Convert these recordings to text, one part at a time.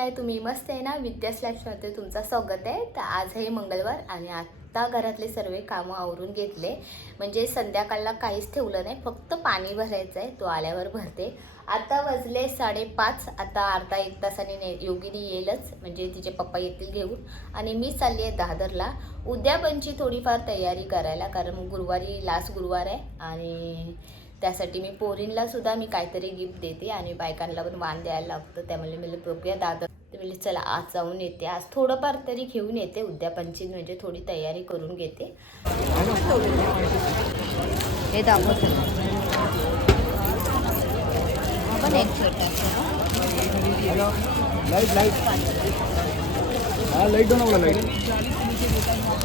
मस्त आहे ना? विद्या स्लॅशमध्ये तुमचं स्वागत आहे. तर आज आहे मंगळवार आणि आत्ता घरातले सर्व कामं आवरून घेतले. म्हणजे संध्याकाळला काहीच ठेवलं नाही फक्त पाणी भरायचं आहे. तो आल्यावर भरते. आता वाजले साडेपाच. आता अर्धा एक तासाने ने योगिनी येईलच. म्हणजे तिचे पप्पा येतील घेऊन. आणि मी चालली आहे दादरला. उद्या पणची थोडीफार तयारी करायला कारण गुरुवारी लास्ट गुरुवार आहे. आणि त्यासाठी मी पोरींला सुद्धा मी काहीतरी गिफ्ट देते आणि बायकांना पण वाण द्यायला लागतं. त्यामुळे मी बघूया दादर तर म्हणले चला आज जाऊन येते. आज थोडंफार तरी घेऊन येते उद्यापनची म्हणजे थोडी तयारी करून घेते. हे दाखवत. पण एक छोटा लाइट लाइट हा लाइट दोन बोला लाइट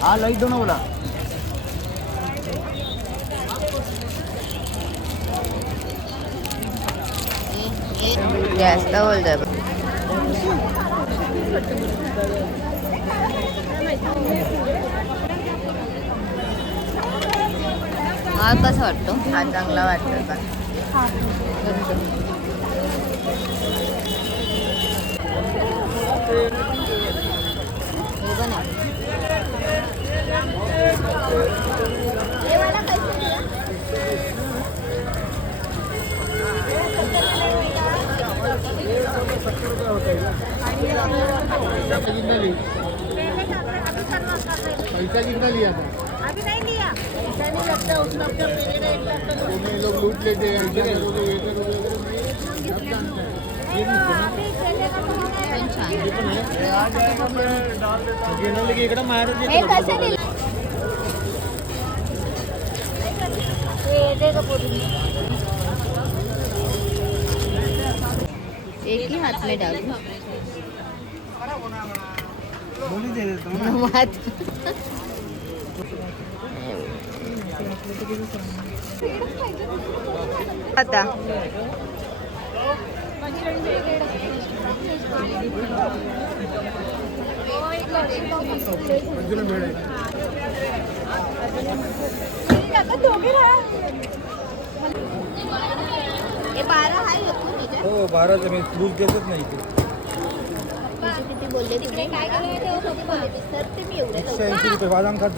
हा लाइट दोन बोला जास्त बोलतोय कसा वाटतो? हा चांगला वाटतो पैसा कितना लिया था अभी नहीं लिया नहीं लगता लोग लोग लूट लेते हैं इकडे एक ही हाथ में डालू बोली दे देता हूँ ना वाद आता. हे बारा आहे होतो ठीक आहे हो बाराचं मी दूध देतच नाही बोलले तिकडे काय बोलले ते? सर ते मी एवढे एकशे ऐंशी रुपये बादाम खात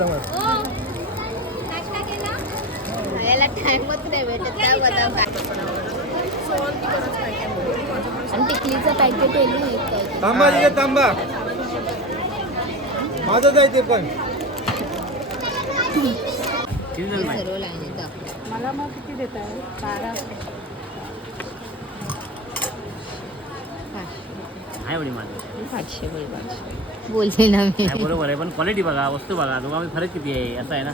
टाइमच नाही भेटत त्या बदाम आणि टिकलीचं पॅकेट आहे तांबा दिले तांबा माझंच आहे ते पण. सर्व मला मग किती देत आहे बारा. आहे एवढी माझं पाचशे बोल पाचशे बोलते ना मी. नाही बरोबर आहे पण क्वालिटी बघा वस्तू बघा दोघांमध्ये फरक किती आहे असं आहे ना?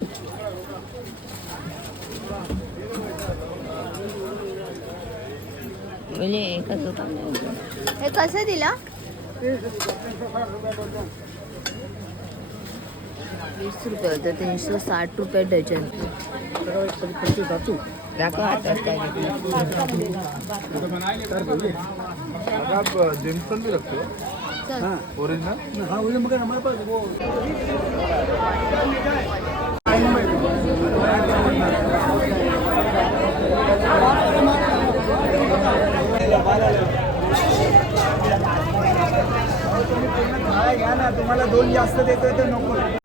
म्हणजे एकच हे कसं दिला? वीस रुपये होतं तीनशे साठ रुपये डझन. दाखव काय घेतलं. आप जेमसन भी रखते. हो. हाँ ओरिजिनल हाँ ओरिजिनल मगर हमारे पास वो घ्या ना तुम्हाला दोन जास्त देतोय तर नको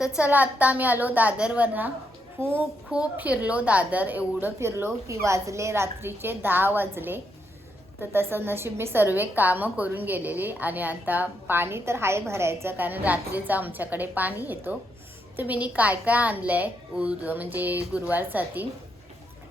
तर चला आत्ता आम्ही आलो दादरवर ना खूप खूप फिरलो दादर. एवढं फिरलो की वाजले रात्रीचे दहा वाजले. तर तसं नशीब मी सर्व कामं करून गेलेली आणि आता पाणी तर हाय भरायचं कारण रात्रीचं आमच्याकडे पाणी येतो. तर मी काय काय आणलं आहे म्हणजे गुरुवारसाठी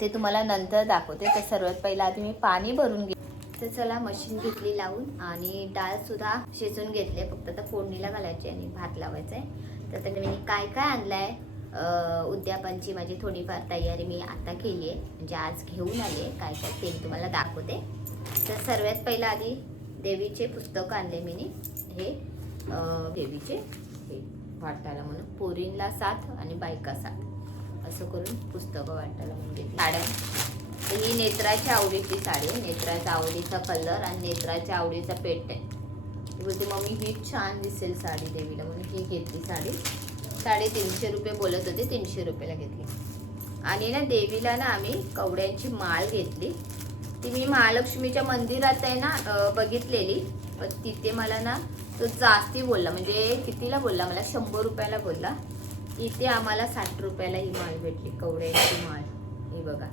ते तुम्हाला नंतर दाखवते. तर सर्वात पहिलं आधी मी पाणी भरून घे तर चला मशीन घेतली लावून आणि डाळसुद्धा शिजून घेतले फक्त आता फोडणीला घालायची आणि भात लावायचा आहे. तर त्याने मी काय काय आणलं आहे उद्यापनची माझी थोडीफार तयारी मी आता केली आहे. म्हणजे आज घेऊन आले आहे. काय काय ते मी तुम्हाला दाखवते. तर सर्वात पहिलं आधी देवीचे पुस्तक आणले मी हे देवीचे. हे वाटायला म्हणून. पोरींला साथ आणि बायका साथ. असं करून पुस्तकं वाटायला म्हणून घेतली. साड्या. ही नेत्राच्या आवडीची साडी नेत्राच्या आवडीचा कलर आणि नेत्राच्या आवडीचा पेट आहे बोलते मम्मी ही छान दिसेल साडी देवीला. म्हणून ही घेतली साडी. साडेतीनशे रुपये बोलत होते तीनशे रुपयाला घेतली. आणि ना देवीला ना आम्ही कवड्यांची माळ घेतली. ती मी महालक्ष्मीच्या मंदिरात आहे ना बघितलेली. पण तिथे मला ना तो जास्ती बोलला. म्हणजे कितीला बोलला? मला शंभर रुपयाला बोलला. इथे आम्हाला साठ रुपयाला ही माळ भेटली कवड्यांची माळ. ही बघा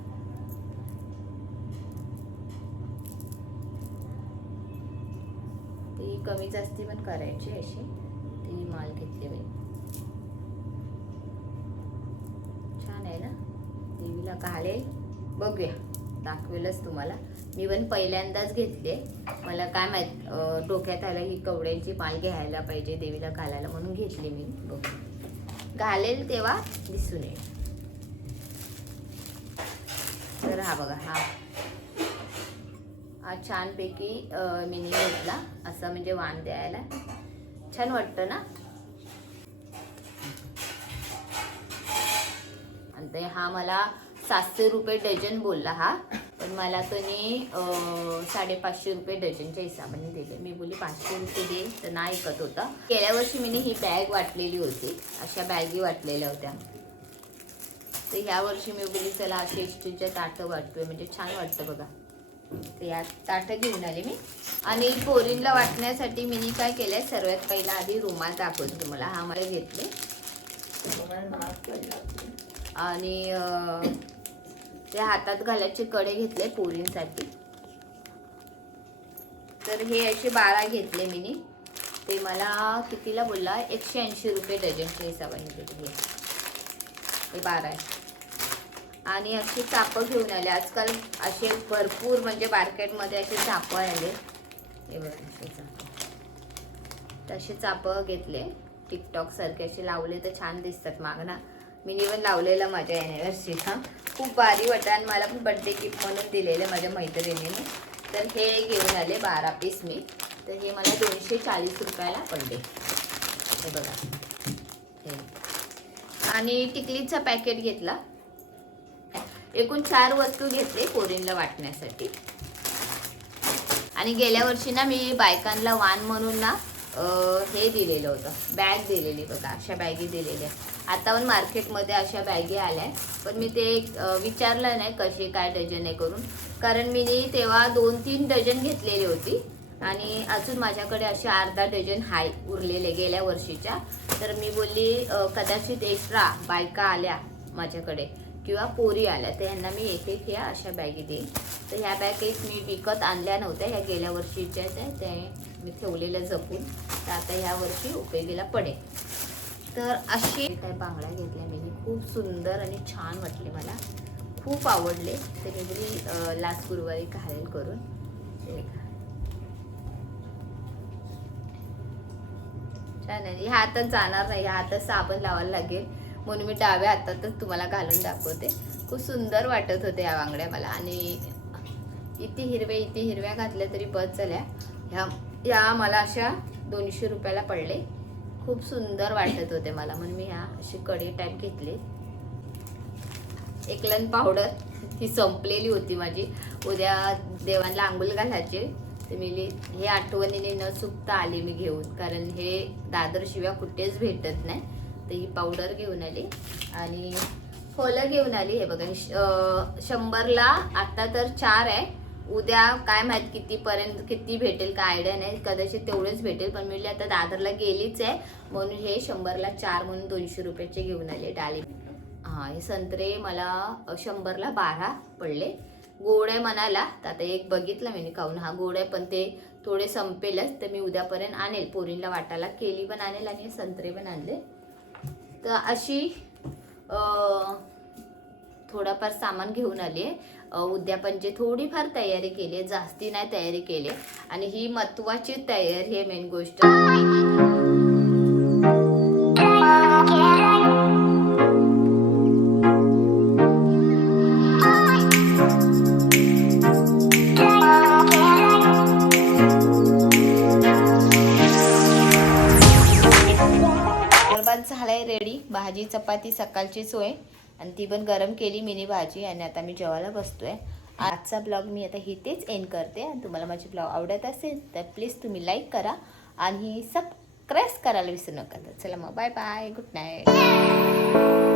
ती कमी जास्ती पण करायची अशी. ती माल घेतली मी छान आहे ना? देवीला घालेल बघूया. दाखवेलच तुम्हाला. मी पण पहिल्यांदाच घेतले मला काय माहीत डोक्यात आलं ही कवड्यांची माल घ्यायला पाहिजे देवीला घालायला म्हणून घेतली मी. बघू घालेल तेव्हा दिसून येईल. तर हा बघा हा. हा छानपैकी मिनी घेतला. असं म्हणजे वाण द्यायला. छान वाटतं ना? आणि ते हा मला सातशे रुपये डझन बोलला हा. पण मला त्याने साडेपाचशे रुपये डझनच्या हिशोबाने दिले. मी बोली पाचशे रुपये दे. तर ना ऐकत होता. गेल्या वर्षी मी ही बॅग वाटलेली होती. अशा बॅगी वाटलेल्या होत्या. तर ह्या वर्षी मी बोली चला अशी इस्टीलच्या ताटं वाटतोय. म्हणजे छान वाटतं बघा. ते या ताटं घेऊन आले मी. आणि पोरींला वाटण्यासाठी मी काय केलंय सर्वात पहिला आधी रुमाल दाखवतो तुम्हाला. हा मला घेतले. आणि ते हातात घालायचे कडे घेतले पोरींसाठी. तर हे असे बारा घेतले मी ते मला कितीला बोलला? एकशे ऐंशी रुपये डझनच्या हिशोबाने घेतले हे बारा आहे. आणि अशी चापं घेऊन आले. आजकाल असे भरपूर म्हणजे मार्केटमध्ये असे चापं आले हे बघा तसे चापं घेतले. टिकटॉक सारखे असे लावले तर छान दिसतात मागना मी पण लावलेलं माझ्या अॅनिव्हर्सरीला खूप भारी वाटतं आणि मला पण बड्डे गिफ्ट म्हणून दिलेलं माझ्या मैत्रिणीने. तर हे घेऊन आले बारा पीस मी. तर हे मला दोनशे चाळीस रुपयाला पडले. हे बघा. हे. आणि टिकलीचा पॅकेट घेतला. एकूण चार वस्तू घेतले पोरींला वाटण्यासाठी. आणि गेल्या वर्षी ना मी बायकांना वाण म्हणून ना हे दिलेलं होतं. बॅग दिलेली बघा अशा बॅगी दिलेल्या. आता पण मार्केटमध्ये अशा बॅगी आल्या पण मी ते विचारलं नाही कसे काय डझन आहे करून. कारण मी तेव्हा दोन तीन डझन घेतलेली होती. आणि अजून माझ्याकडे असे अर्धा डझन हाय उरलेले गेल्या वर्षीच्या. तर मी बोलली कदाचित एक्स्ट्रा बायका आल्या माझ्याकडे. किंवा पोरी आल्या तर ह्यांना मी एक एक ह्या अशा बॅगी देईन. तर ह्या बॅग एक मी विकत आणल्या नव्हत्या ह्या गेल्या वर्षीच्याच त्या ते मी ठेवलेल्या जपून. तर आता ह्या वर्षी उपयोगीला पडेल. तर अशी काय बांगड्या घेतल्या मी. खूप सुंदर आणि छान वाटले मला. खूप आवडले. ते मी तरी लास्ट गुरुवारी घालेल करून. छान आहे. ह्या हातात जाणार नाही. ह्या हातात साबण लावायला लागेल. म्हणून मी डाव्या हातातच तुम्हाला घालून दाखवते. खूप सुंदर वाटत होते या बांगड्या मला. आणि इथे हिरव्या इथे हिरव्या घातल्या तरी बस झाल्या. ह्या ह्या मला अशा दोनशे रुपयाला पडले. खूप सुंदर वाटत होते मला. म्हणून मी ह्या अशी कडी टाईप घेतली. एकलन पावडर ही संपलेली होती माझी. उद्या देवांना आंघोळ घालायचे. तर मी हे आठवणीने न चुकता आली मी घेऊन. कारण हे दादर शिवाय कुठेच भेटत नाही. तर ही पावडर घेऊन आली. आणि फळं घेऊन आली. हे बघा श- शंभरला आता तर चार आहे. उद्या काय माहीत कितीपर्यंत किती भेटेल काय आयडिया नाही. कदाचित तेवढेच भेटेल. पण मी आता दादरला गेलीच आहे. म्हणून हे शंभरला चार म्हणून दोनशे रुपयाचे घेऊन आले डाळी. हां हे संत्रे मला शंभरला बारा पडले. गोड आहे म्हणाला. तर आता एक बघितलं मी खाऊन. हा गोड आहे पण ते थोडे संपेलच. तर मी उद्यापर्यंत आणेल. पोरींला वाटायला केली पण आणेल आणि संत्रे पण आणले. तर अशी थोडाफार सामान घेऊन आली आहे. उद्यापनची थोडीफार तयारी केली आहे. जास्ती नाही तयारी केली आणि ही महत्त्वाची तयारी आहे मेन गोष्ट. रेडी. भाजी चपाती सकाळची सोय. आणि ती पण गरम केली मिनी भाजी आणि आता मी जेवायला बसतोय. आजचा ब्लॉग मी आता इथेच एंड करते. आणि तुम्हाला माझे ब्लॉग आवडत असेल तर प्लीज तुम्ही लाईक करा आणि सबस्क्राईब करायला विसरू नका. तर चला मग बाय बाय गुड नाईट